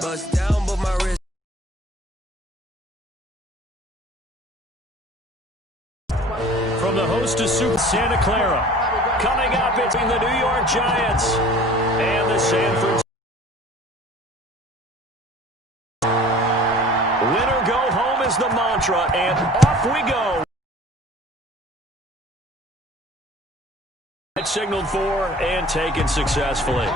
Bust down, but my wrist. From the host to Super Santa Clara. Coming up between the New York Giants and the San Francisco. Win or go home is the mantra, and off we go. It's signaled for and taken successfully.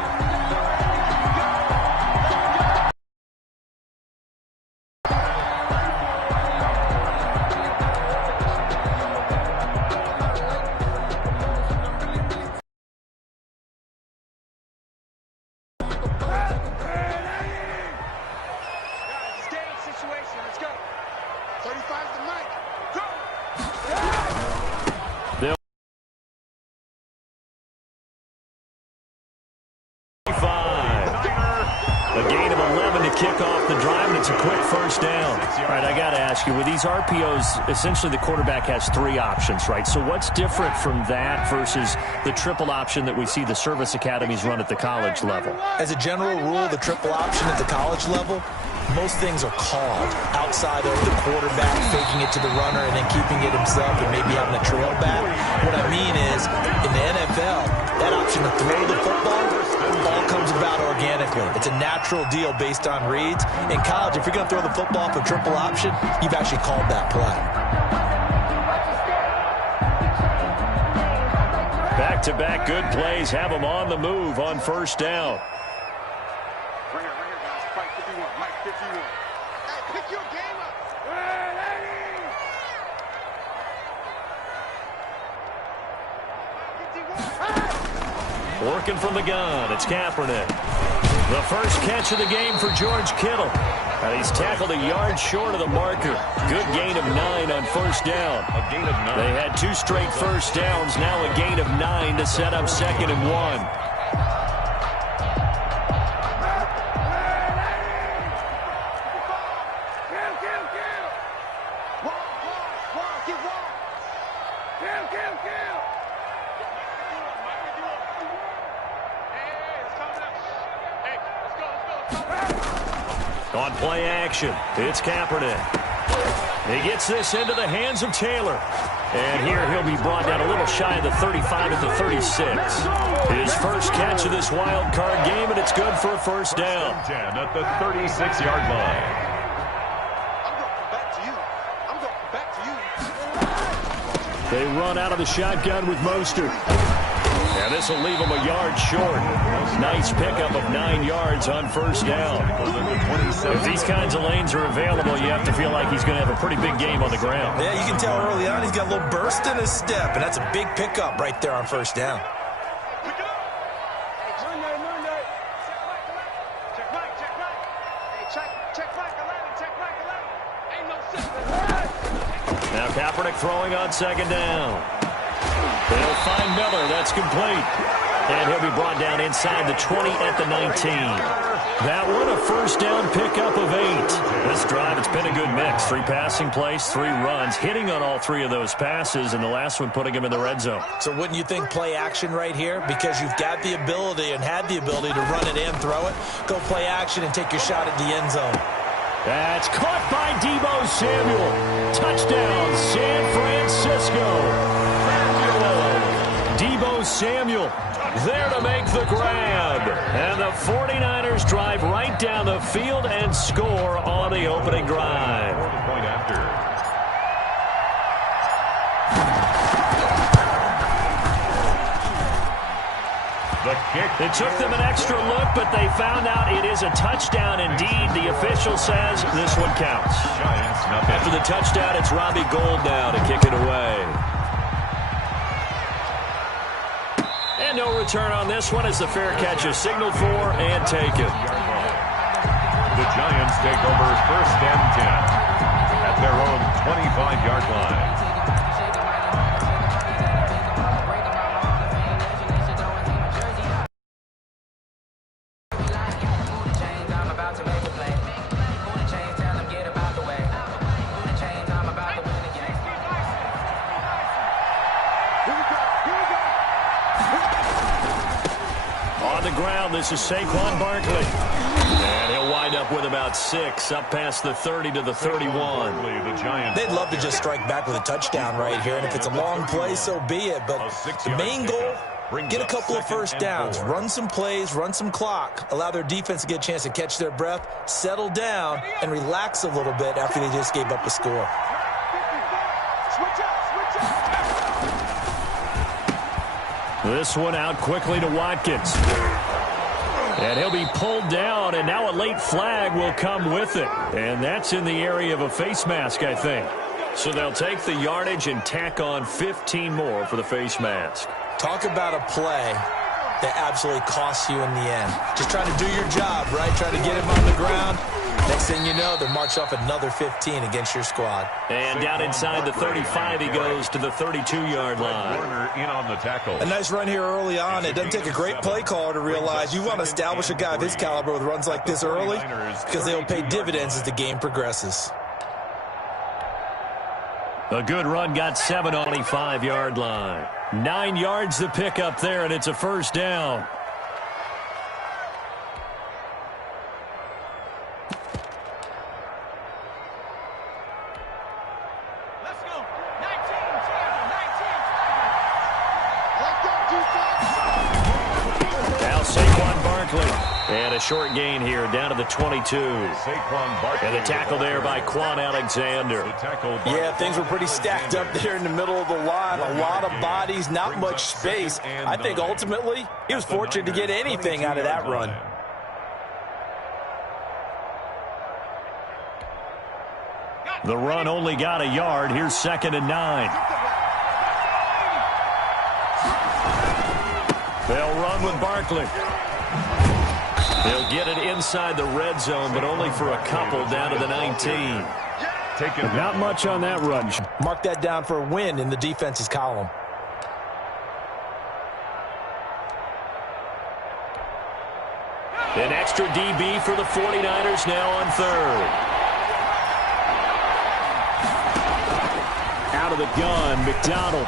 Kick off the drive, and it's a quick first down. All right, I got to ask you, with these RPOs, essentially the quarterback has three options, right? So what's different from that versus the triple option that we see the service academies run at the college level? As a general rule, the triple option at the college level, most things are called outside of the quarterback faking it to the runner and then keeping it himself and maybe having a trail back. What I mean is, in the NFL, that option to throw the football all comes about organically. It's a natural deal based on reads. In college, if you're going to throw the football for triple option, you've actually called that play. Back-to-back good plays have them on the move on first down. Right here, guys. Mike 51. Mike 51. Hey, pick your game up. Working from the gun, it's Kaepernick. The first catch of the game for George Kittle. And he's tackled a yard short of the marker. Good gain of 9 on first down. A gain of 9. They had 2 straight first downs, now a gain of 9 to set up 2nd and 1. On play action, it's Kaepernick. He gets this into the hands of Taylor. And here he'll be brought down a little shy of the 35 at the 36. His first catch of this wild card game, and it's good for a first down. 10 at the 36-yard line. They run out of the shotgun with Mostert. And this will leave him a yard short. Nice pickup of 9 yards on first down. If these kinds of lanes are available, you have to feel like he's going to have a pretty big game on the ground. Yeah, you can tell early on he's got a little burst in his step, and that's a big pickup right there on first down. Now Kaepernick throwing on second down. They'll find Miller. That's complete. And he'll be brought down inside the 20 at the 19. That one a first down pickup of 8. This drive, it's been a good mix. 3 passing plays, 3 runs, hitting on all 3 of those passes, and the last one putting him in the red zone. So wouldn't you think play action right here? Because you've got the ability and had the ability to run it and throw it. Go play action and take your shot at the end zone. That's caught by Deebo Samuel. Touchdown, San Francisco. Deebo Samuel there to make the grab. And the 49ers drive right down the field and score on the opening drive. Point after. The kick. It took them an extra look, but they found out it is a touchdown indeed. The official says this one counts. Giants nothing. After the touchdown, it's Robbie Gould now to kick it away. And no return on this one as the fair catch is signaled for and taken. The Giants take over first and 10 at their own 25-yard line. This is Saquon Barkley. And he'll wind up up with about 6, up past the 30 to the 31. They'd love to just strike back with a touchdown right here, and if it's a long play, so be it. But the main goal, get a couple of first downs, run some plays, run some clock, allow their defense to get a chance to catch their breath, settle down, and relax a little bit after they just gave up a score. This one out quickly to Watkins. And he'll be pulled down, and now a late flag will come with it. And that's in the area of a face mask, I think. So they'll take the yardage and tack on 15 more for the face mask. Talk about a play that absolutely costs you in the end. Just trying to do your job, right? Trying to get him on the ground. Next thing you know, they'll march off another 15 against your squad. And down inside the 35, he goes to the 32-yard line. In on the tackle. A nice run here early on. It doesn't take a great play caller to realize you want to establish a guy of his caliber with runs like this early because they'll pay dividends as the game progresses. A good run got 7 on the 5-yard line. 9 yards to pick up there, and it's a first down. And a short gain here down to the 22. And the tackle there by Quan Alexander. Yeah, things were pretty stacked up there in the middle of the line. A lot of bodies, not much space. I think ultimately he was fortunate to get anything out of that run. The run only got a yard. Here's 2nd and 9. They'll run with Barkley. He'll get it inside the red zone, but only for a couple down to the 19. Not much on that run. Mark that down for a win in the defense's column. An extra DB for the 49ers now on 3rd. Out of the gun, McDonald.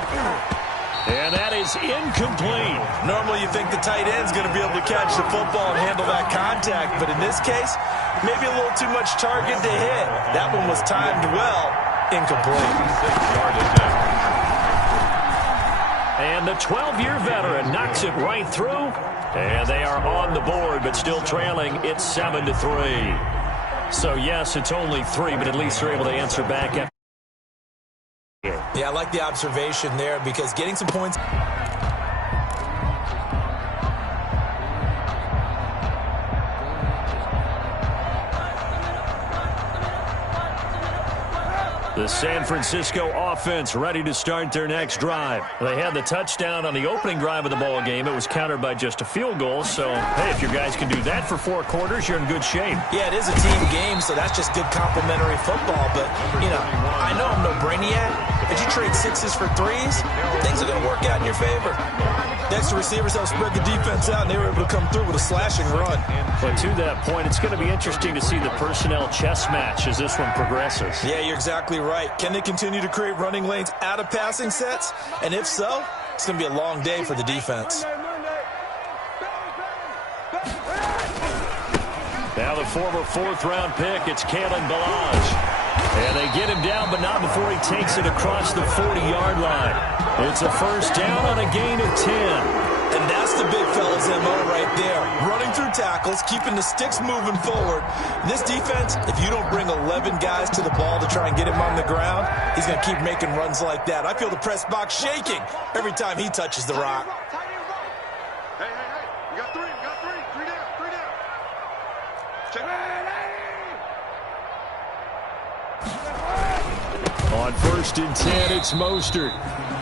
And that is incomplete. Normally you think the tight end's going to be able to catch the football and handle that contact, but in this case, maybe a little too much target to hit. That one was timed well, incomplete. And the 12-year veteran knocks it right through, and they are on the board, but still trailing. It's 7-3. So, yes, it's only 3, but at least they're able to answer back after. Yeah, I like the observation there because getting some points. The San Francisco offense ready to start their next drive. They had the touchdown on the opening drive of the ball game. It was countered by just a field goal. So, hey, if your guys can do that for 4 quarters, you're in good shape. Yeah, it is a team game, so that's just good complimentary football. But, you know, I know I'm no brainiac. If you trade 6s for 3s, things are going to work out in your favor. Next, the receivers helped spread the defense out, and they were able to come through with a slashing run. But to that point, it's going to be interesting to see the personnel chess match as this one progresses. Yeah, you're exactly right. Can they continue to create running lanes out of passing sets? And if so, it's going to be a long day for the defense. Now the former 4th-round pick, it's Kalen Ballage. And they get him down, but not before he takes it across the 40-yard line. It's a first down on a gain of 10. And that's the big fella's MO right there. Running through tackles, keeping the sticks moving forward. This defense, if you don't bring 11 guys to the ball to try and get him on the ground, he's going to keep making runs like that. I feel the press box shaking every time he touches the rock. Hey, you got 3, you got 3. 3 down. Check. On 1st and 10, it's Mostert.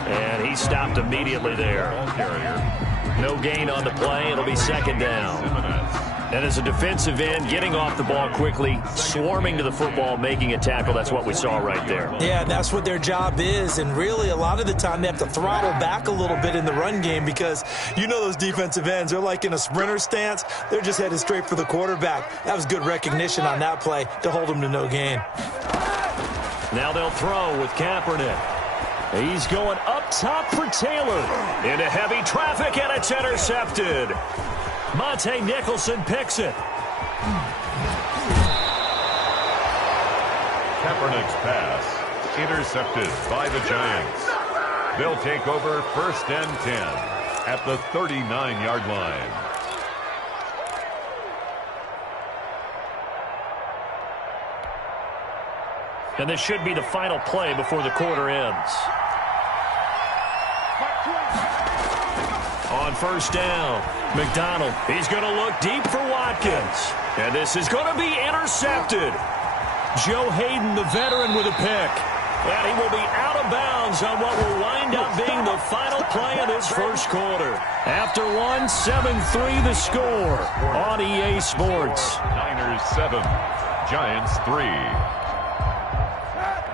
And he stopped immediately there. No gain on the play. It'll be 2nd down. And as a defensive end, getting off the ball quickly, swarming to the football, making a tackle, that's what we saw right there. Yeah, that's what their job is. And really, a lot of the time, they have to throttle back a little bit in the run game because you know those defensive ends, they're like in a sprinter stance. They're just headed straight for the quarterback. That was good recognition on that play to hold him to no gain. Now they'll throw with Kaepernick. He's going up top for Taylor. Into heavy traffic, and it's intercepted. Monte Nicholson picks it. Kaepernick's pass intercepted by the Giants. They'll take over 1st and 10 at the 39-yard line. And this should be the final play before the quarter ends. On 1st down, McDonald, he's going to look deep for Watkins. And this is going to be intercepted. Joe Hayden, the veteran, with a pick. And he will be out of bounds on what will wind up being the final play of this first quarter. After one, 7-3 the score on EA Sports. Niners 7, Giants 3.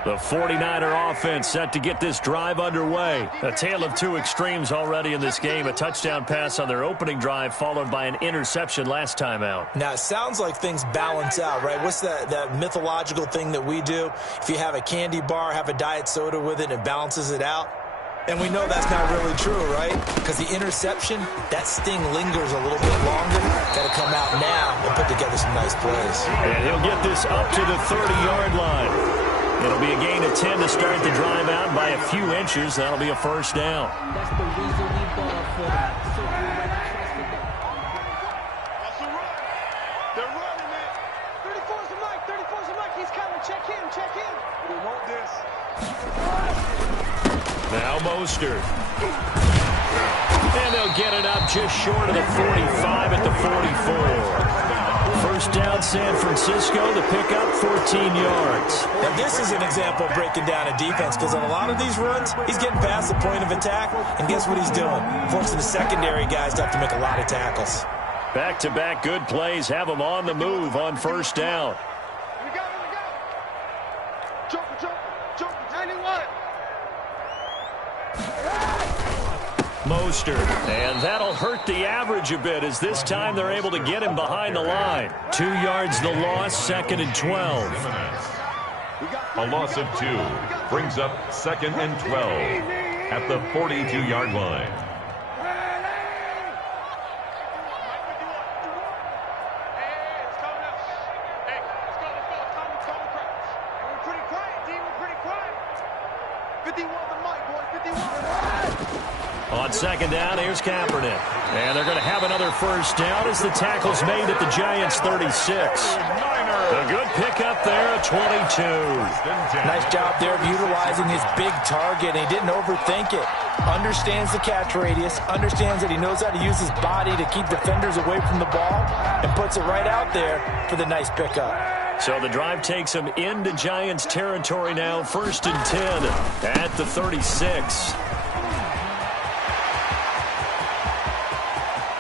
The 49er offense set to get this drive underway. A tale of two extremes already in this game. A touchdown pass on their opening drive followed by an interception last time out. Now, it sounds like things balance out, right? What's that mythological thing that we do? If you have a candy bar, have a diet soda with it, and it balances it out. And we know that's not really true, right? Because the interception, that sting lingers a little bit longer. Got to come out now and put together some nice plays. And he'll get this up to the 30-yard line. It'll be a gain of 10 to start the drive out by a few inches. That'll be a 1st down. That's the reason we bought for that. So we That's a run. They're running it. 34's the mic. 34's the mic. He's coming. Check in. Check in. We want this. Now Mostert. And they'll get it up just short of the 45 at the 44. 1st down, San Francisco. The pickup, 14 yards. Now, this is an example of breaking down a defense because on a lot of these runs, he's getting past the point of attack, and guess what he's doing? Forcing the secondary guys to have to make a lot of tackles. Back-to-back good plays have them on the move on 1st down. We go. Jump. 91. Mostert, and that'll hurt the average a bit as this time they're able to get him behind the line. 2 yards the loss, 2nd and 12. A loss of 2 brings up 2nd and 12 at the 42-yard line. On 2nd down, here's Kaepernick. And they're going to have another 1st down as the tackle's made at the Giants' 36. A good pickup there at 22. Nice job there of utilizing his big target, and he didn't overthink it. Understands the catch radius, understands that he knows how to use his body to keep defenders away from the ball, and puts it right out there for the nice pickup. So the drive takes him into Giants territory now, 1st and 10 at the 36.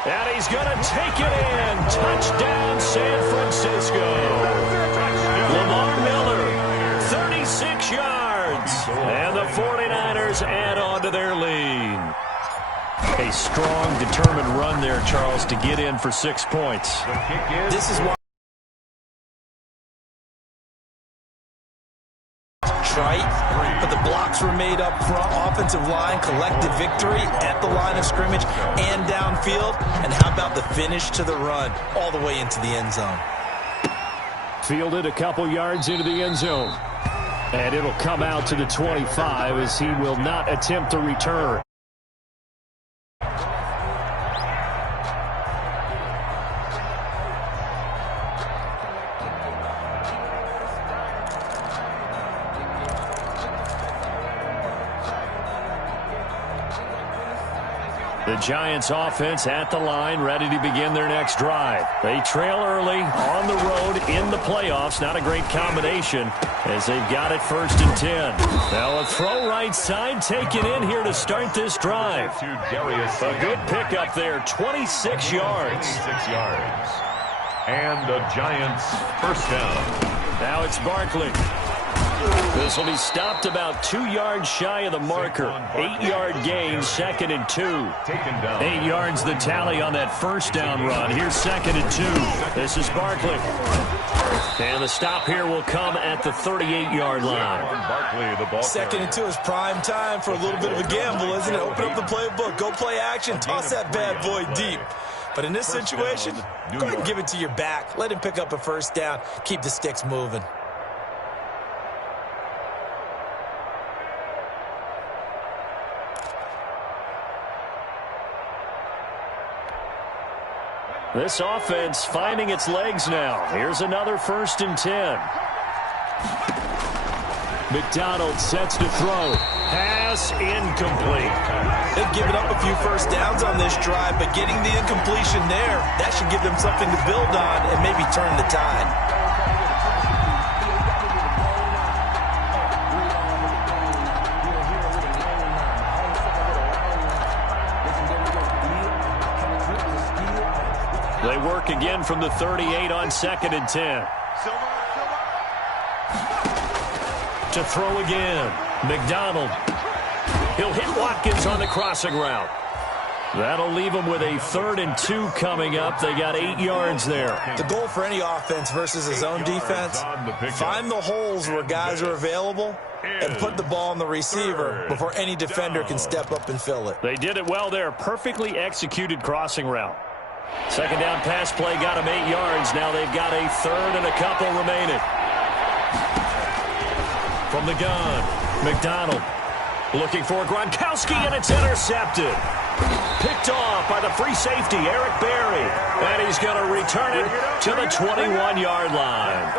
And he's going to take it in. Touchdown, San Francisco. Lamar Miller, 36 yards. And the 49ers add on to their lead. A strong, determined run there, Charles, to get in for 6 points. This is why trite, but the blocks were made up front. Offensive line, collective victory at the line of scrimmage and downfield. And how about the finish to the run all the way into the end zone? Fielded a couple yards into the end zone. And it'll come out to the 25 as he will not attempt to return. The Giants offense at the line, ready to begin their next drive. They trail early on the road in the playoffs. Not a great combination as they've got it 1st and 10. Now a throw right side taken in here to start this drive. A good pickup there, 26 yards. 26 yards. And the Giants' 1st down. Now it's Barkley. This will be stopped about 2 yards shy of the marker. 8-yard gain, 2nd and 2. 8 yards the tally on that 1st down run. Here's 2nd and 2. This is Barkley. And the stop here will come at the 38-yard line. 2nd and 2 is prime time for a little bit of a gamble, isn't it? Open up the playbook, go play action, toss that bad boy deep. But in this situation, go ahead and give it to your back. Let him pick up a 1st down. Keep the sticks moving. This offense finding its legs now. Here's another 1st and 10. McDonald sets to throw. Pass incomplete. They've given up a few first downs on this drive, but getting the incompletion there, that should give them something to build on and maybe turn the tide. They work again from the 38 on 2nd and 10. To throw again. McDonald. He'll hit Watkins on the crossing route. That'll leave him with a 3rd and 2 coming up. They got 8 yards there. The goal for any offense versus his own defense, find the holes where guys are available and put the ball on the receiver before any defender can step up and fill it. They did it well there. Perfectly executed crossing route. 2nd down pass play got them 8 yards. Now they've got a 3rd and a couple remaining. From the gun, McDonald looking for Gronkowski, and it's intercepted. Picked off by the free safety, Eric Berry. And he's going to return it to the 21-yard line.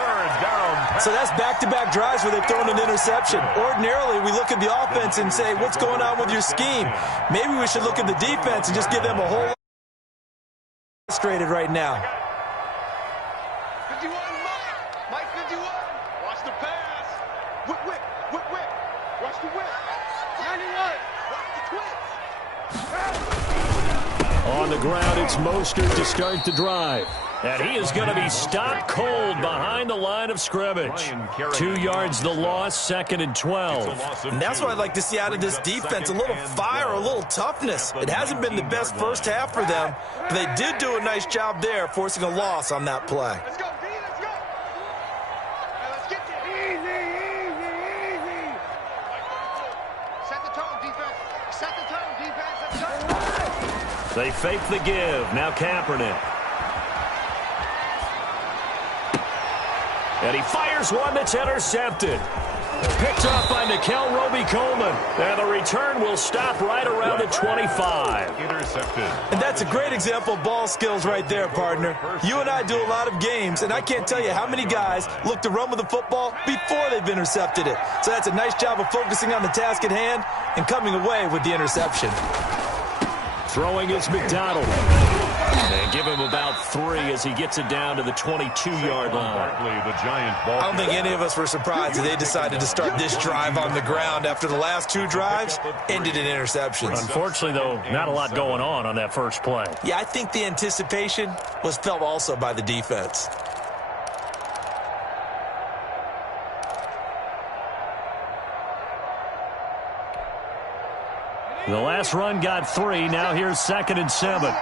So that's back-to-back drives where they've thrown an interception. Ordinarily, we look at the offense and say, what's going on with your scheme? Maybe we should look at the defense and just give them a whole lot frustrated right now. 51, Mike 51. Watch the pass. Whip. Watch the whip. 91. Watch the twist. On the ground, it's Mostert to start the drive. And he is going to be stopped cold behind the line of scrimmage. 2 yards the loss, 2nd and 12. And that's what I'd like to see out of this defense, a little fire, a little toughness. It hasn't been the best first half for them, but they did do a nice job there, forcing a loss on that play. Let's go, D. Let's go. Let's get it. Easy. Set the tone, defense. Set the tone, defense. Let's go. They fake the give. Now Kaepernick. And he fires one that's intercepted. Picked off by Nickel Roby-Coleman. And the return will stop right around the 25. Intercepted. And that's a great example of ball skills right there, partner. You and I do a lot of games, and I can't tell you how many guys look to run with the football before they've intercepted it. So that's a nice job of focusing on the task at hand and coming away with the interception. Throwing is McDonald. And give him about 3 as he gets it down to the 22-yard line. The Giant ball. I don't think any of us were surprised that they decided to start this drive on the ground after the last 2 drives ended in interceptions. Unfortunately, though, not a lot going on that first play. Yeah, I think the anticipation was felt also by the defense. The last run got 3. Now here's 2nd and 7.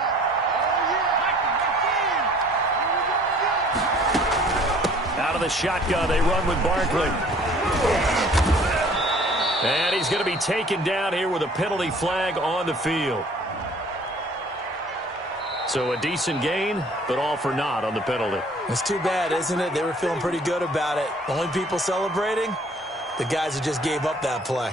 Out of the shotgun, they run with Barkley. And he's going to be taken down here with a penalty flag on the field. So a decent gain, but all for naught on the penalty. It's too bad, isn't it? They were feeling pretty good about it. The only people celebrating, the guys who just gave up that play.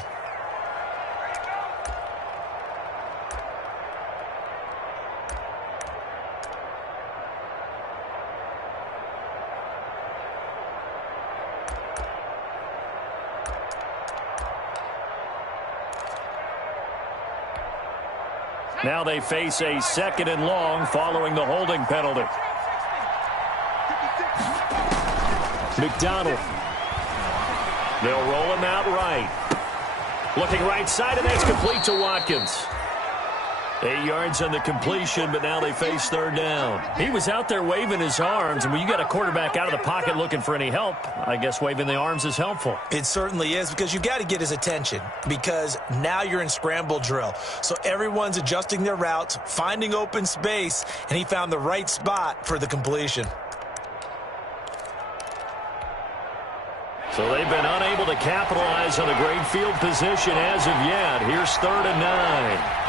Now they face a 2nd and long following the holding penalty. McDonald. They'll roll him out right. Looking right side, and that's complete to Watkins. 8 yards on the completion, but now they face 3rd down. He was out there waving his arms, and when you got a quarterback out of the pocket looking for any help, I guess waving the arms is helpful. It certainly is, because you got to get his attention, because now you're in scramble drill. So everyone's adjusting their routes, finding open space, and he found the right spot for the completion. So they've been unable to capitalize on a great field position as of yet. Here's 3rd and 9.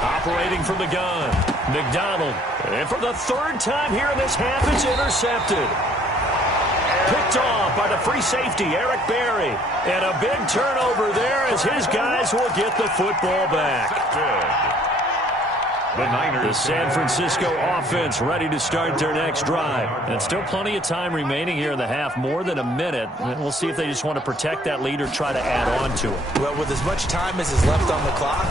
Operating from the gun, McDonald. And for the 3rd time here in this half, it's intercepted. Picked off by the free safety, Eric Berry. And a big turnover there as his guys will get the football back. The Niners. The San Francisco offense ready to start their next drive. And still plenty of time remaining here in the half, more than a minute. And we'll see if they just want to protect that lead or try to add on to it. Well, with as much time as is left on the clock,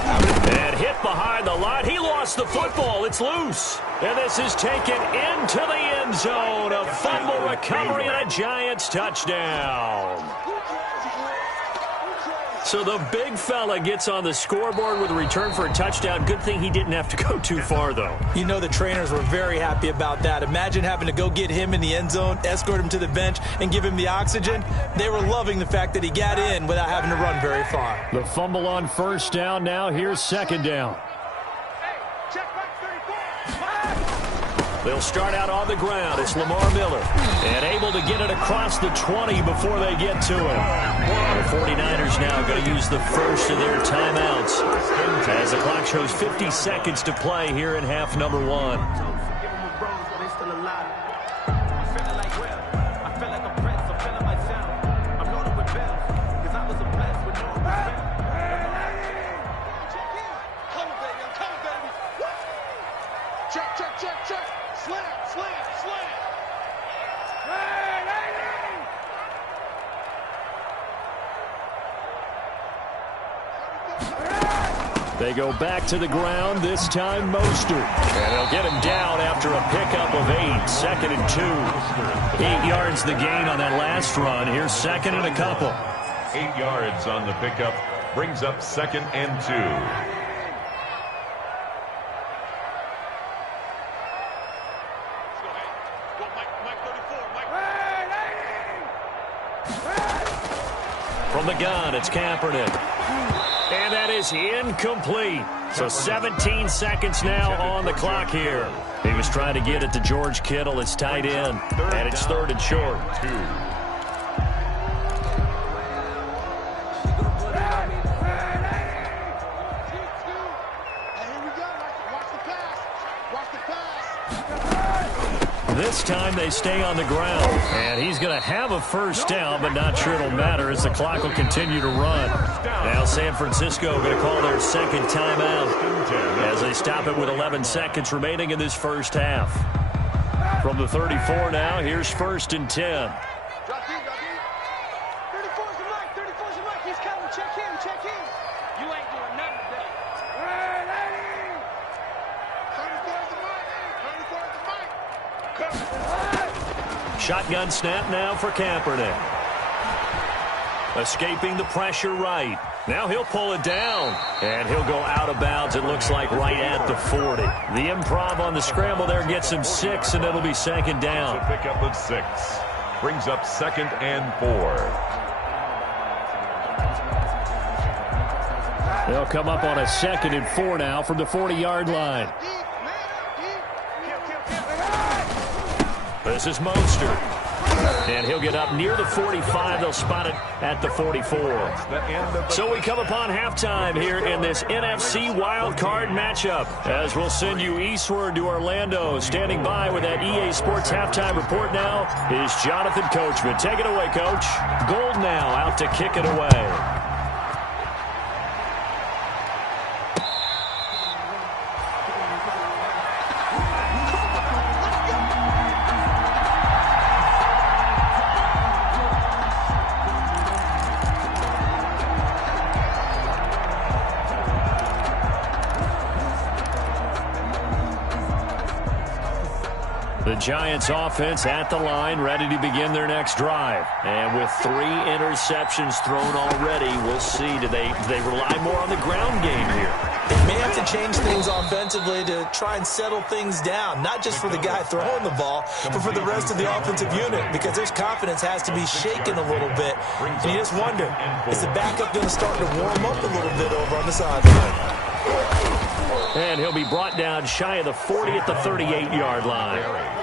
And hit behind the line. He lost the football. It's loose. And this is taken into the end zone. A fumble recovery and a Giants touchdown. So the big fella gets on the scoreboard with a return for a touchdown. Good thing he didn't have to go too far, though. you know the trainers were very happy about that. Imagine having to go get him in the end zone, escort him to the bench, and give him the oxygen. They were loving the fact that he got in without having to run very far. The fumble on first down. Now here's second down. Check back 34. They'll start out on the ground. It's Lamar Miller. And able to get it across the 20 before they get to him. The 49ers now going to use the first of their timeouts as the clock shows 50 seconds to play here in half number one. Check, check, check, check. Slam, slam, slam. They go back to the ground, this time Mostert. And they'll get him down after a pickup of 8, second and 2. 8 yards the gain on that last run. Here's second and a couple. 8 yards on the pickup. Brings up second and 2. From the gun, it's Kaepernick. And that is incomplete. So 17 seconds now on the clock here. He was trying to get it to George Kittle, his tight end. And it's third and short. 2. This time they stay on the ground. And he's going to have a first down, but not sure it'll matter as the clock will continue to run. Now San Francisco going to call their second timeout as they stop it with 11 seconds remaining in this first half. From the 34 now, here's first and 10. Drop deep, drop deep. 34's the mic, 34's the mic. He's coming. Check him, check him. You ain't doing nothing today. 34's the mic. 34's the mic. Shotgun snap now for Kaepernick. Escaping the pressure right. Now he'll pull it down. And he'll go out of bounds, it looks like, right at the 40. The improv on the scramble there gets him 6, and it'll be second down. A pickup of 6. Brings up second and 4. They'll come up on a second and 4 now from the 40-yard line. This is Mostert. And he'll get up near the 45. They'll spot it at the 44. So we come upon halftime here in this NFC Wild Card matchup. As we'll send you eastward to Orlando. Standing by with that EA Sports halftime report now is Jonathan Coachman. Take it away, Coach. Gold now out to kick it away. The Giants offense at the line, ready to begin their next drive. And with 3 interceptions thrown already, we'll see. Do they rely more on the ground game here? They may have to change things offensively to try and settle things down, not just for the guy throwing the ball, but for the rest of the offensive unit, because his confidence has to be shaken a little bit. And you just wonder, is the backup going to start to warm up a little bit over on the sideline? And he'll be brought down shy of the 40 at the 38-yard line.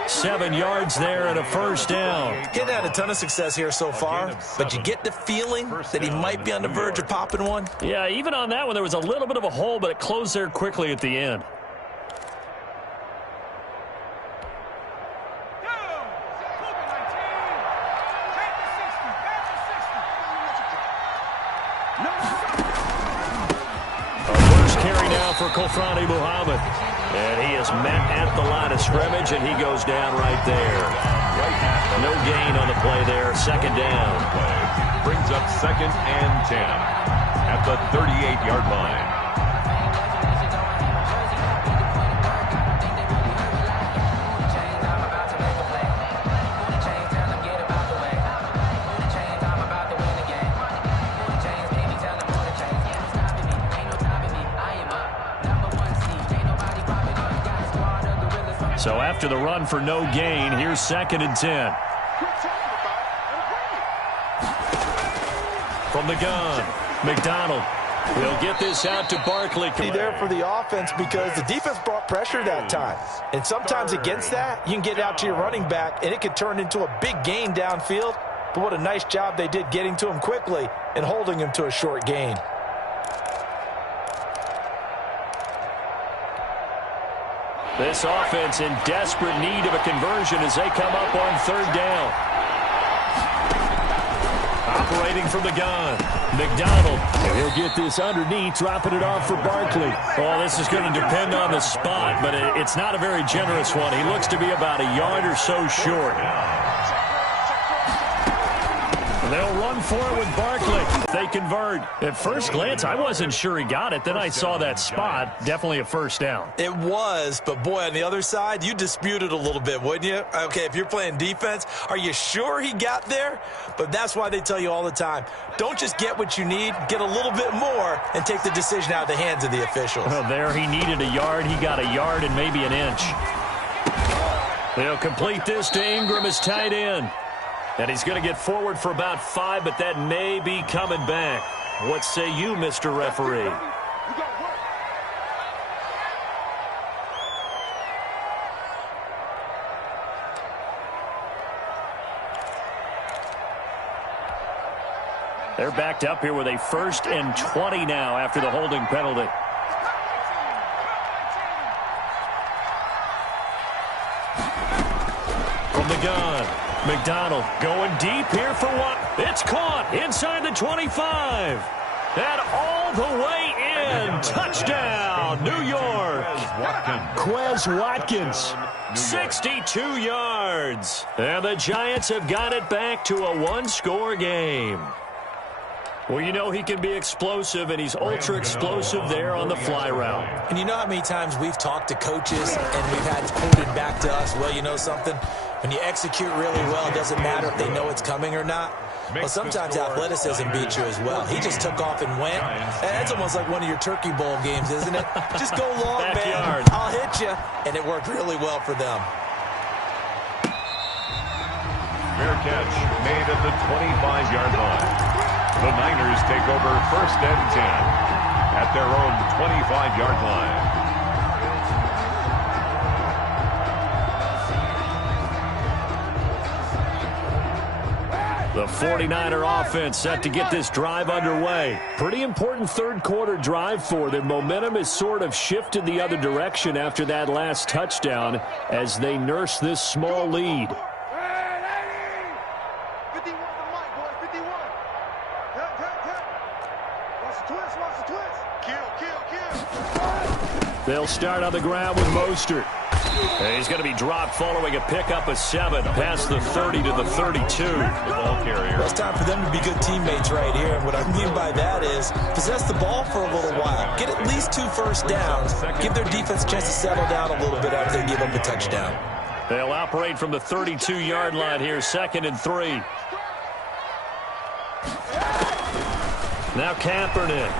7 yards there and a first down. He hasn't had a ton of success here so far, but you get the feeling that he might be on the verge of popping one. Yeah, even on that one, there was a little bit of a hole, but it closed there quickly at the end. For Kofrani Muhammad. And he is met at the line of scrimmage, and he goes down right there. No gain on the play there. Second down. Brings up 2nd and 10 at the 38-yard line. So after the run for no gain, here's 2nd and 10. From the gun, McDonald will get this out to Barkley. There for the offense because the defense brought pressure that time. And sometimes against that, you can get out to your running back, and it could turn into a big gain downfield. But what a nice job they did getting to him quickly and holding him to a short gain. This offense in desperate need of a conversion as they come up on 3rd down. Operating from the gun, McDonald. And he'll get this underneath, dropping it off for Barkley. Oh, this is going to depend on the spot, but it's not a very generous one. He looks to be about a yard or so short. They'll run for it with Barkley. They convert. At first glance, I wasn't sure he got it. Then I saw that spot. Definitely a first down. It was, but boy, on the other side, you dispute it a little bit, wouldn't you? Okay, if you're playing defense, are you sure he got there? But that's why they tell you all the time, don't just get what you need, get a little bit more, and take the decision out of the hands of the officials. Well, there he needed a yard. He got a yard and maybe an inch. They'll complete this to Ingram as tight end. And he's going to get forward for about 5, but that may be coming back. What say you, Mr. Referee? They're backed up here with a 1st and 20 now after the holding penalty. From the gun. McDonald going deep here for one. It's caught inside the 25. And all the way in. Touchdown, New York. Quez Watkins, 62 yards. And the Giants have got it back to a one-score game. Well, you know he can be explosive, and he's ultra-explosive there on the fly route. And you know how many times we've talked to coaches and we've had quoted back to us, well, you know something? When you execute really well, it doesn't matter if they know it's coming or not. Well, sometimes athleticism beats you as well. He just took off and went. That's almost like one of your Turkey Bowl games, isn't it? Just go long, man. I'll hit you. And it worked really well for them. Fair catch made at the 25-yard line. The Niners take over 1st and 10 at their own 25-yard line. The 49er offense set to get this drive underway. Pretty important 3rd quarter drive for them. Momentum has sort of shifted the other direction after that last touchdown as they nurse this small lead. 51 to Mike, boys, 51. Watch the twist, watch the twist. Kill. They'll start on the ground with Mostert. And he's going to be dropped following a pickup of 7 past the 30 to the 32. Ball carrier. It's time for them to be good teammates right here. And what I mean by that is possess the ball for a little while. Get at least 2 first downs. Give their defense a chance to settle down a little bit after they give up a touchdown. They'll operate from the 32-yard line here, 2nd and 3. Now Kaepernick.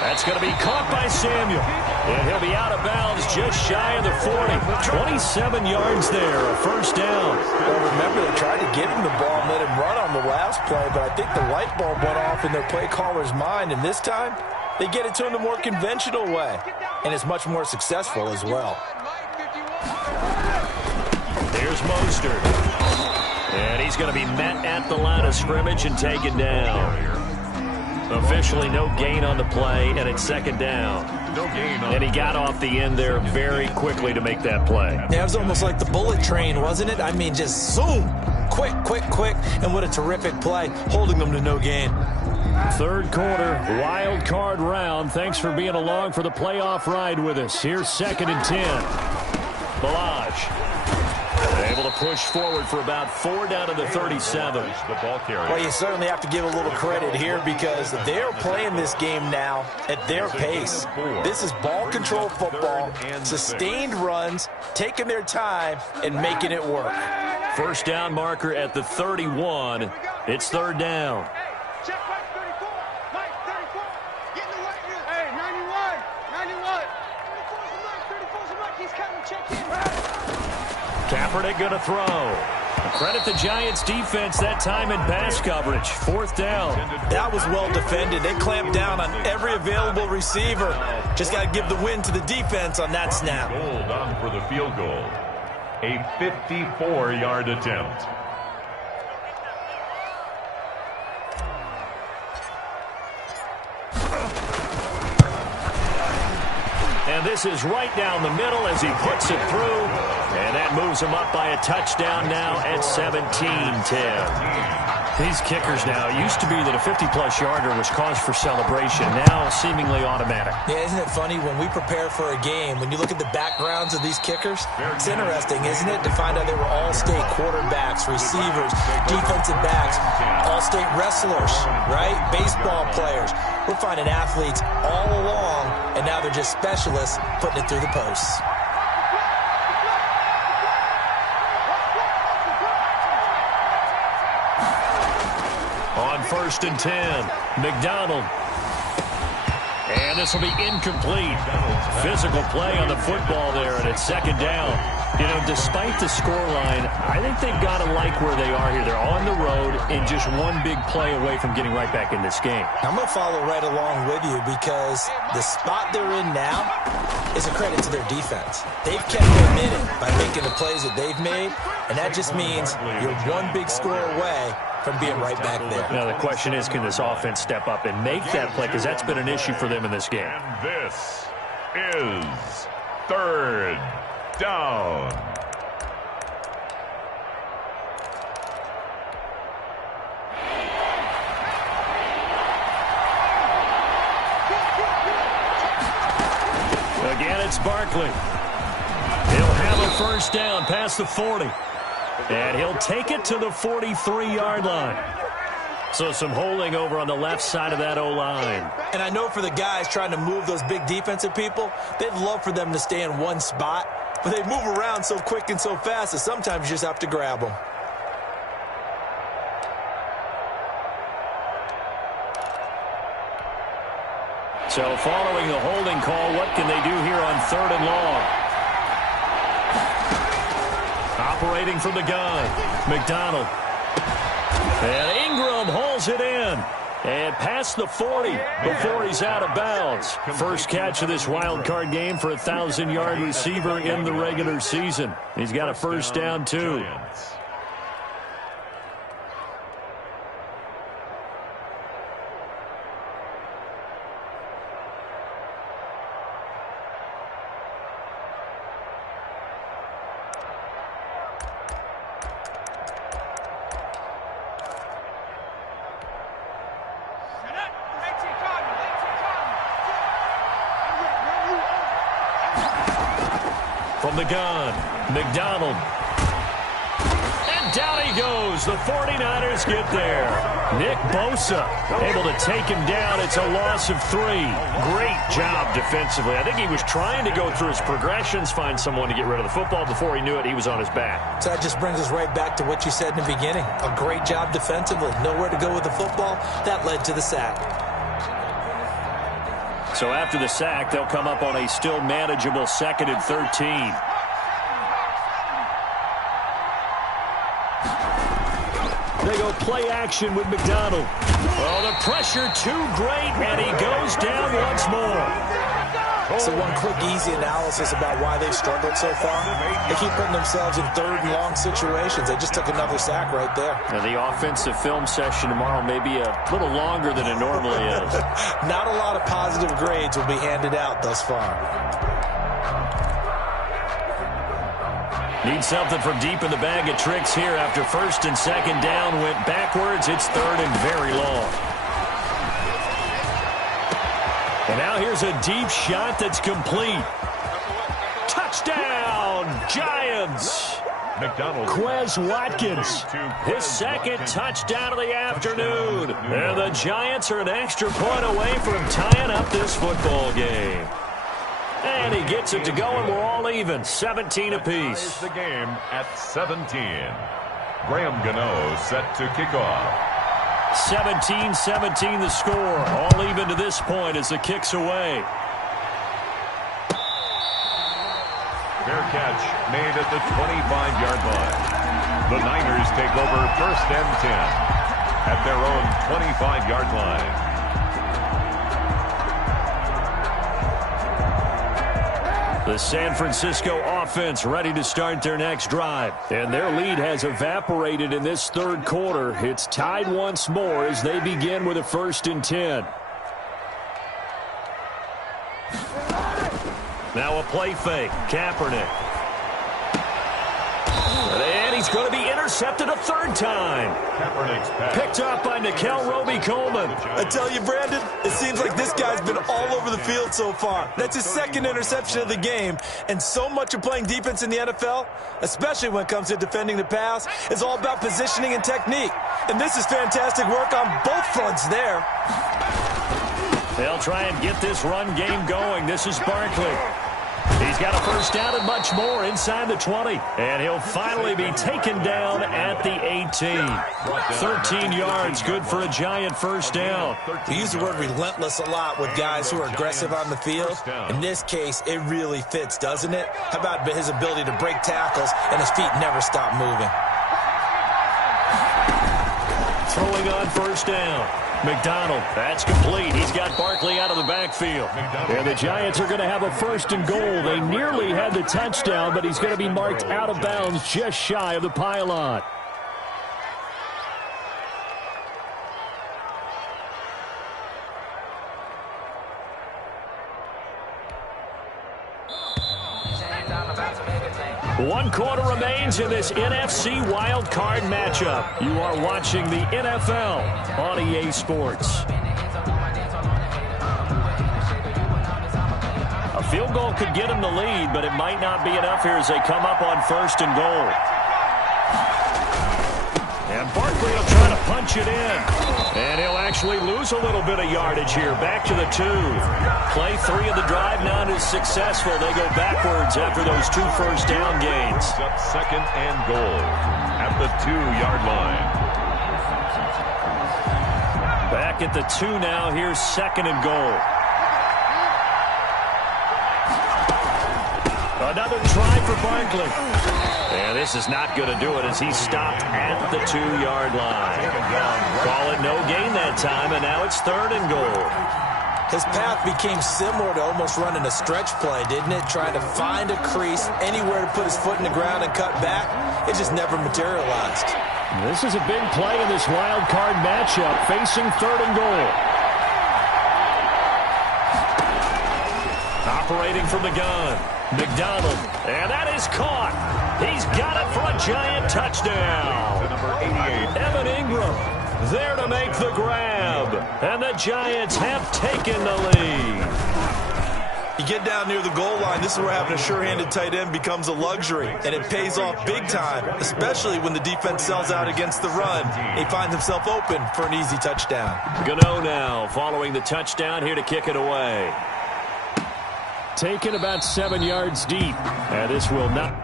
That's going to be caught by Samuel. And he'll be out of bounds just shy of the 40. 27 yards there, a first down. Well, remember, they tried to give him the ball and let him run on the last play, but I think the light bulb went off in their play caller's mind, and this time they get it to him the more conventional way, and it's much more successful as well. Here's Mostert. And he's going to be met at the line of scrimmage and taken down. Officially no gain on the play, and it's 2nd down. No gain on. And he got off the end there very quickly to make that play. Yeah, it was almost like the bullet train, wasn't it? I mean, just zoom. Quick, quick, quick. And what a terrific play, holding them to no gain. Third quarter, wild card round. Thanks for being along for the playoff ride with us. Here's 2nd and 10. Balaj able to push forward for about 4 down to the 37. Well, you certainly have to give a little credit here because they're playing this game now at their pace. This is ball control football, sustained runs, taking their time, and making it work. First down marker at the 31. It's 3rd down. Check Mike 34. Mike 34. Get in the way. Hey, 91. 91. 34's a Mike. He's coming. Check him. Kaepernick going to throw. Credit the Giants defense that time in pass coverage. 4th down. That was well defended. They clamped down on every available receiver. Just got to give the win to the defense on that snap. Hold on for the field goal. A 54-yard attempt. And this is right down the middle as he puts it through. And that moves him up by a touchdown now at 17-10. These kickers now, it used to be that a 50-plus yarder was cause for celebration. Now seemingly automatic. Yeah, isn't it funny when we prepare for a game, when you look at the backgrounds of these kickers, it's interesting, isn't it, to find out they were all-state quarterbacks, receivers, defensive backs, all-state wrestlers, right? Baseball players. We're finding athletes all along, and now they're just specialists putting it through the posts. On 1st and 10, McDonald. And this will be incomplete. Physical play on the football there, and it's 2nd down. You know, despite the scoreline, I think they've got to like where they are here. They're on the road and just one big play away from getting right back in this game. I'm going to follow right along with you because the spot they're in now is a credit to their defense. They've kept them in it by making the plays that they've made, and that just means you're one big score away from being right back there. Now, the question is, can this offense step up and make that play? Because that's been an issue for them in this game. And this is 3rd down. Again, it's Barkley. He'll have a 1st down past the 40. And he'll take it to the 43-yard line. So some holding over on the left side of that O-line. And I know for the guys trying to move those big defensive people, they'd love for them to stay in one spot. But they move around so quick and so fast that sometimes you just have to grab them. So following the holding call, what can they do here on 3rd and long? Operating from the gun, McDonald. And Ingram hauls it in. And past the 40 before he's out of bounds. First catch of this wild card game for a 1,000-yard receiver in the regular season. He's got a 1st down, too. From the gun, McDonald. And down he goes. The 49ers get there. Nick Bosa able to take him down. It's a loss of 3. Great job defensively. I think he was trying to go through his progressions, find someone to get rid of the football. Before he knew it, he was on his back. So that just brings us right back to what you said in the beginning. A great job defensively. Nowhere to go with the football. That led to the sack. So after the sack, they'll come up on a still manageable 2nd and 13. They go play action with McDonald. Well, the pressure too great, and he goes down once more. So one quick, easy analysis about why they've struggled so far. They keep putting themselves in 3rd and long situations. They just took another sack right there. Now, the offensive film session tomorrow may be a little longer than it normally is. Not a lot of positive grades will be handed out thus far. Need something from deep in the bag of tricks here after 1st and 2nd down. Went backwards. It's 3rd and very long. And now here's a deep shot that's complete. Touchdown, Giants! McDonald. Quez Watkins, his second touchdown of the afternoon. And the Giants are an extra point away from tying up this football game. And he gets it to go, and we're all even, 17 apiece. The game at 17. Graham Gano set to kick off. 17-17 the score. All even to this point as the kick's away. Fair catch made at the 25-yard line. The Niners take over 1st and 10 at their own 25-yard line. The San Francisco offense ready to start their next drive. And their lead has evaporated in this third quarter. It's tied once more as they begin with a 1st and 10. Now a play fake. Kaepernick. And he's going to be intercepted a third time. Kaepernick's pass. Picked up by Nickell Robey-Coleman. I tell you, Brandon, it seems like this guy's been all over the field so far. That's his second interception of the game. And so much of playing defense in the NFL, especially when it comes to defending the pass, is all about positioning and technique. And this is fantastic work on both fronts there. They'll try and get this run game going. This is Barkley. He's got a 1st down and much more inside the 20. And he'll finally be taken down at the 18. 13 yards, good for a Giant 1st down. We use the word relentless a lot with guys who are aggressive on the field. In this case, it really fits, doesn't it? How about his ability to break tackles and his feet never stop moving? Throwing on 1st down. McDonald, that's complete. He's got Barkley out of the backfield. And the Giants are going to have a 1st and goal. They nearly had the touchdown, but he's going to be marked out of bounds just shy of the pylon. One quarter remains in this NFC wild card matchup. You are watching the NFL on EA Sports. A field goal could get him the lead, but it might not be enough here as they come up on 1st and goal. And Barkley will try to punch it in. And he'll actually lose a little bit of yardage here. Back to the 2. Play 3 of the drive not as successful. They go backwards after those 2 1st down gains. Up 2nd and goal at the 2-yard line. Back at the 2 now. Here's 2nd and goal. Another try for Barkley. And this is not going to do it as he's stopped at the 2-yard line. Call it no gain that time, and now it's 3rd and goal. His path became similar to almost running a stretch play, didn't it? Trying to find a crease, anywhere to put his foot in the ground and cut back. It just never materialized. This is a big play in this wild card matchup, facing 3rd and goal. Operating from the gun, McDonald, and that is caught. He's got it for a Giant touchdown. Number 88. Evan Ingram there to make the grab. And the Giants have taken the lead. You get down near the goal line, this is where having a sure-handed tight end becomes a luxury. And it pays off big time, especially when the defense sells out against the run. He finds himself open for an easy touchdown. Gano now following the touchdown here to kick it away. Taken about 7 yards deep. And this will not...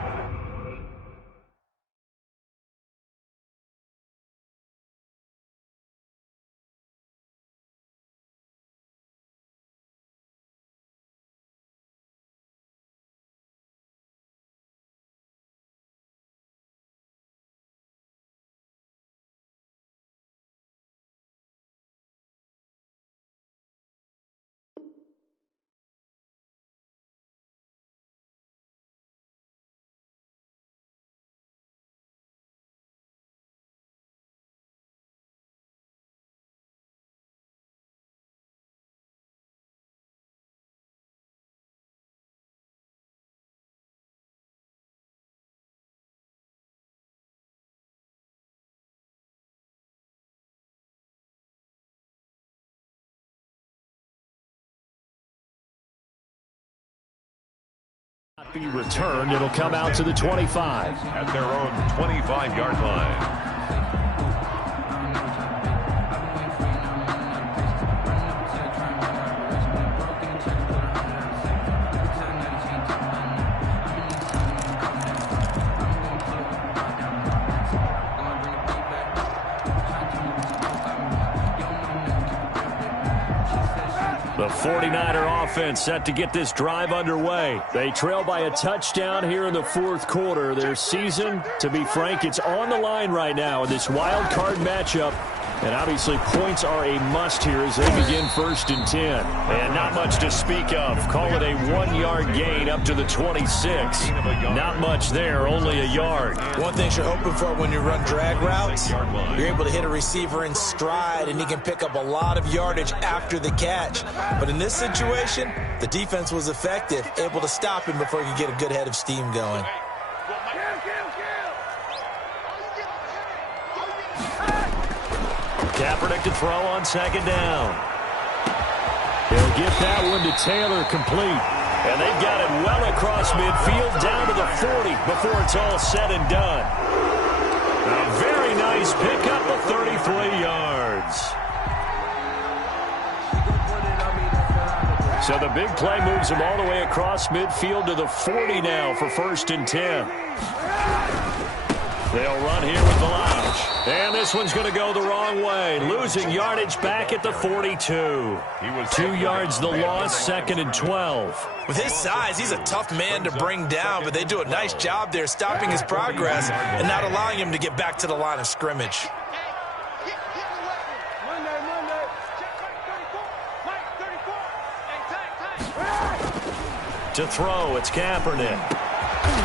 Be returned. It'll come out to the 25. At their own 25-yard line. The 49er offense set to get this drive underway. They trail by a touchdown here in the fourth quarter. Their season, to be frank, it's on the line right now in this wild card matchup. And obviously points are a must here as they begin 1st and 10. And not much to speak of. Call it a 1-yard gain up to the 26. Not much there, only a yard. One thing you're hoping for when you run drag routes, you're able to hit a receiver in stride and he can pick up a lot of yardage after the catch. But in this situation, the defense was effective, able to stop him before he could get a good head of steam going. Kaepernick to throw on 2nd down. He'll get that one to Taylor complete. And they've got it well across midfield down to the 40 before it's all said and done. A very nice pickup of 33 yards. So the big play moves him all the way across midfield to the 40 now for 1st and 10. They'll run here with Valage. And this one's going to go the wrong way. Losing yardage back at the 42. 2 yards the loss, 2nd and 12. With his size, he's a tough man to bring down, but they do a nice job there stopping his progress and not allowing him to get back to the line of scrimmage. To throw, it's Kaepernick.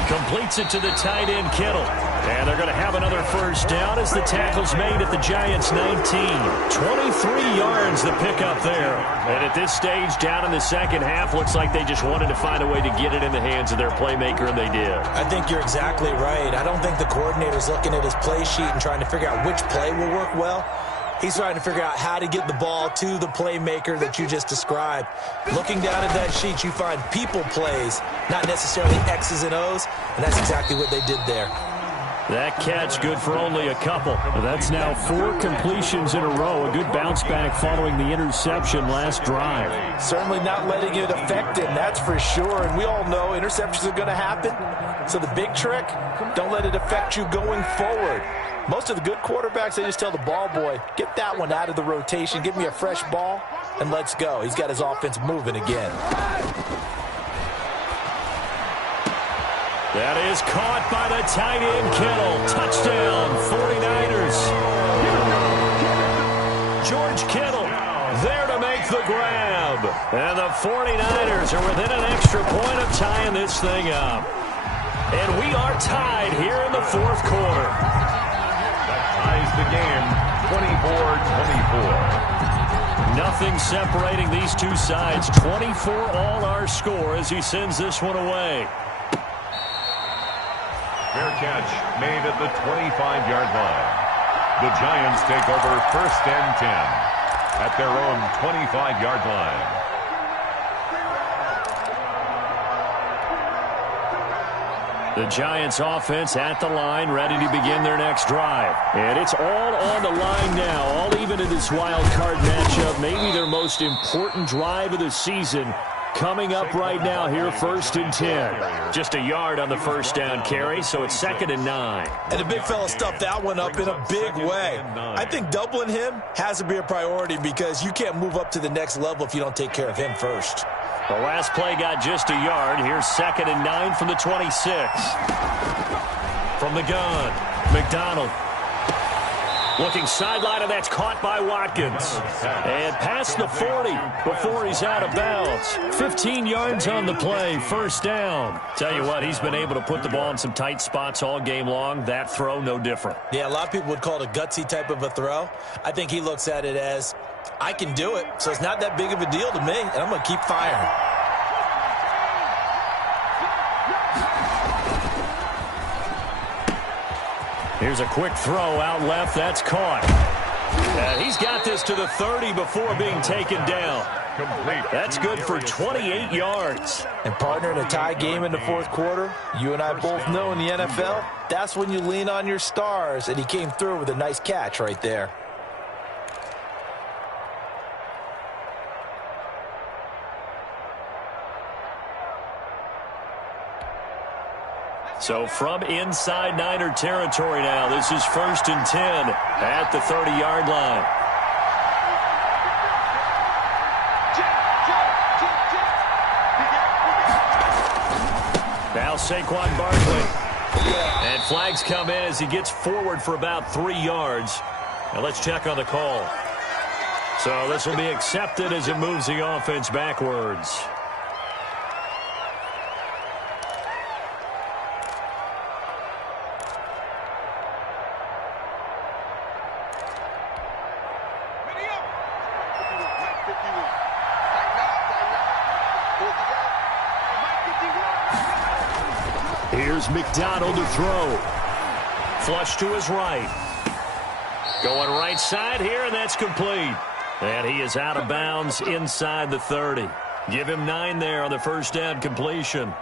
Completes it to the tight end, Kittle. And they're going to have another 1st down as the tackle's made at the Giants' 19. 23 yards the pickup there. And at this stage, down in the second half, looks like they just wanted to find a way to get it in the hands of their playmaker, and they did. I think you're exactly right. I don't think the coordinator's looking at his play sheet and trying to figure out which play will work well. He's trying to figure out how to get the ball to the playmaker that you just described. Looking down at that sheet, you find people plays, not necessarily X's and O's, and that's exactly what they did there. That catch good for only a couple. That's now 4 completions in a row. A good bounce back following the interception last drive. Certainly not letting it affect him, that's for sure. And we all know interceptions are going to happen. So the big trick, don't let it affect you going forward. Most of the good quarterbacks, they just tell the ball boy, get that one out of the rotation, give me a fresh ball, and let's go. He's got his offense moving again. That is caught by the tight end, Kittle. Touchdown, 49ers. George Kittle there to make the grab. And the 49ers are within an extra point of tying this thing up. And we are tied here in the fourth quarter. Ties the game 24-24. Nothing separating these two sides. 24 all our score as he sends this one away. Fair catch made at the 25-yard line. The Giants take over 1st and 10 at their own 25-yard line. The Giants offense at the line, ready to begin their next drive. And it's all on the line now, all even in this wild card matchup. Maybe their most important drive of the season coming up right now here, 1st and 10. Just a yard on the 1st down carry, so it's 2nd and 9. And the big fella stuffed that one up in a big way. I think doubling him has to be a priority because you can't move up to the next level if you don't take care of him first. The last play got just a yard. Here's 2nd and 9 from the 26. From the gun, McDonald. Looking sideline, and that's caught by Watkins. And past the 40 before he's out of bounds. 15 yards on the play, 1st down. Tell you what, he's been able to put the ball in some tight spots all game long. That throw, no different. Yeah, a lot of people would call it a gutsy type of a throw. I think he looks at it as, I can do it, so it's not that big of a deal to me, and I'm going to keep firing. Here's a quick throw out left. That's caught. He's got this to the 30 before being taken down. complete. That's good for 28 yards. And partner, in a tie game in the fourth quarter, you and I both know in the NFL, that's when you lean on your stars, and he came through with a nice catch right there. So from inside Niner territory now, this is 1st and 10 at the 30-yard line. Now Saquon Barkley. And flags come in as he gets forward for about 3 yards. Now let's check on the call. So this will be accepted as it moves the offense backwards. Here's McDonald to throw. Flush to his right. Going right side here, and that's complete. And he is out of bounds inside the 30. Give him 9 there on the first down completion.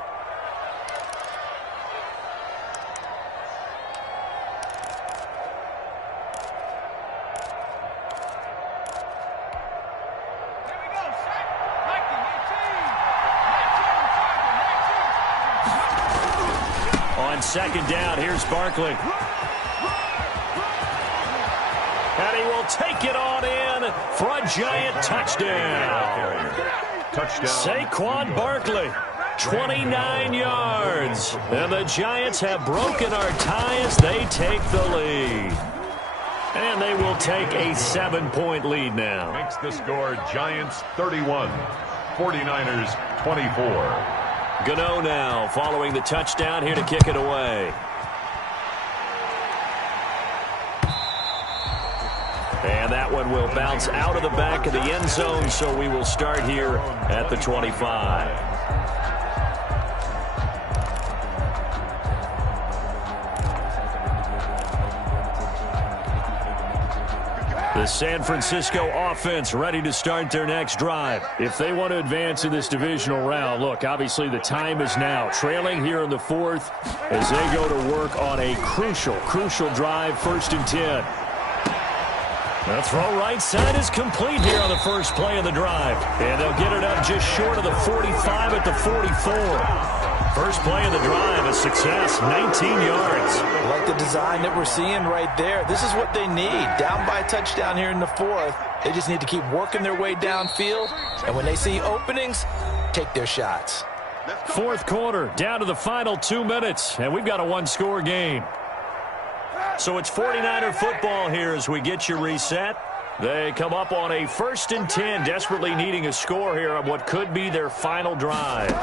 Second down, here's Barkley. And he will take it on in for a giant touchdown. Saquon Barkley, 29 yards. And the Giants have broken our tie as they take the lead. And they will take a 7-point lead now. Makes the score Giants 31, 49ers 24. Gano now following the touchdown here to kick it away. And that one will bounce out of the back of the end zone, so we will start here at the 25. The San Francisco offense ready to start their next drive. If they want to advance in this divisional round, look, obviously the time is now. Trailing here in the fourth as they go to work on a crucial drive, 1st and 10. The throw right side is complete here on the first play of the drive. And they'll get it up just short of the 45 at the 44. First play of the drive, a success, 19 yards. I like the design that we're seeing right there. This is what they need. Down by a touchdown here in the fourth. They just need to keep working their way downfield. And when they see openings, take their shots. Fourth quarter, down to the final 2 minutes. And we've got a one-score game. So it's 49er football here as we get you reset. They come up on a 1st and 10, desperately needing a score here on what could be their final drive.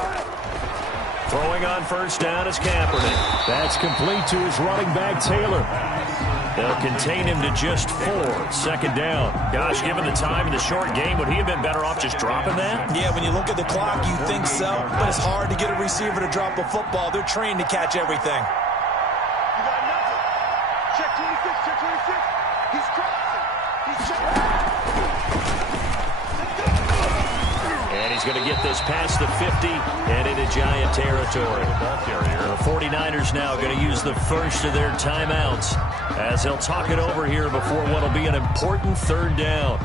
Throwing on first down is Kaepernick. That's complete to his running back, Taylor. They'll contain him to just 4. 2nd down. Gosh, given the time in the short game, would he have been better off just dropping that? Yeah, when you look at the clock, you think so. But it's hard to get a receiver to drop a football. They're trained to catch everything. You got nothing. Check 26, check 26. He's crossing. He's checking. And he's going to get this past the 50 and into Giant territory. The 49ers now going to use the first of their timeouts as they'll talk it over here before what will be an important 3rd down.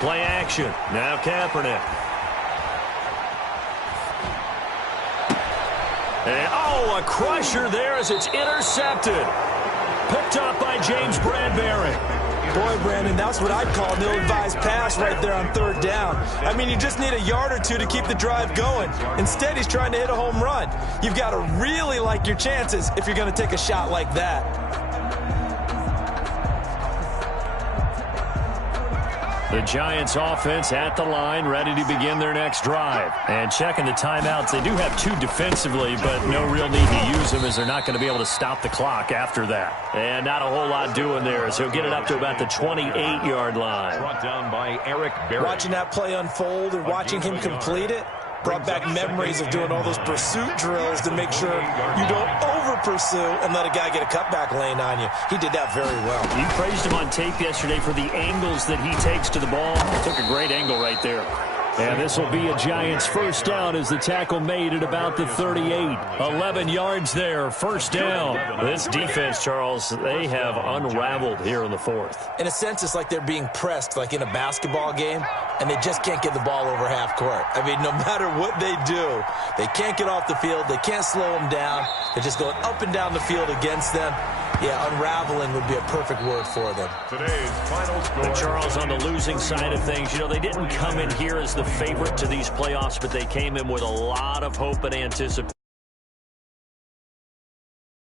Play action. Now Kaepernick. And, a crusher there as it's intercepted. Picked up by James Bradbury. Boy, Brandon, that's what I'd call an ill-advised pass right there on 3rd down. I mean, you just need a yard or two to keep the drive going. Instead, he's trying to hit a home run. You've got to really like your chances if you're going to take a shot like that. The Giants offense at the line, ready to begin their next drive. And checking the timeouts, they do have 2 defensively, but no real need to use them as they're not going to be able to stop the clock after that. And not a whole lot doing there, so he'll get it up to about the 28-yard line. Brought down by Eric Berry. Watching that play unfold and watching him complete it, Brought back memories of doing all those pursuit drills to make sure you don't over-pursue and let a guy get a cutback lane on you. He did that very well. You praised him on tape yesterday for the angles that he takes to the ball. Took a great angle right there. And this will be a Giants first down as the tackle made at about the 38. 11 yards there, first down. This defense, Charles, they have unraveled here in the fourth. In a sense, it's like they're being pressed like in a basketball game, and they just can't get the ball over half court. I mean, no matter what they do, they can't get off the field. They can't slow them down. They're just going up and down the field against them. Yeah, unraveling would be a perfect word for them. Today's final score. But Charles, on the losing side of things, you know, they didn't come in here as the favorite to these playoffs, but they came in with a lot of hope and anticipation.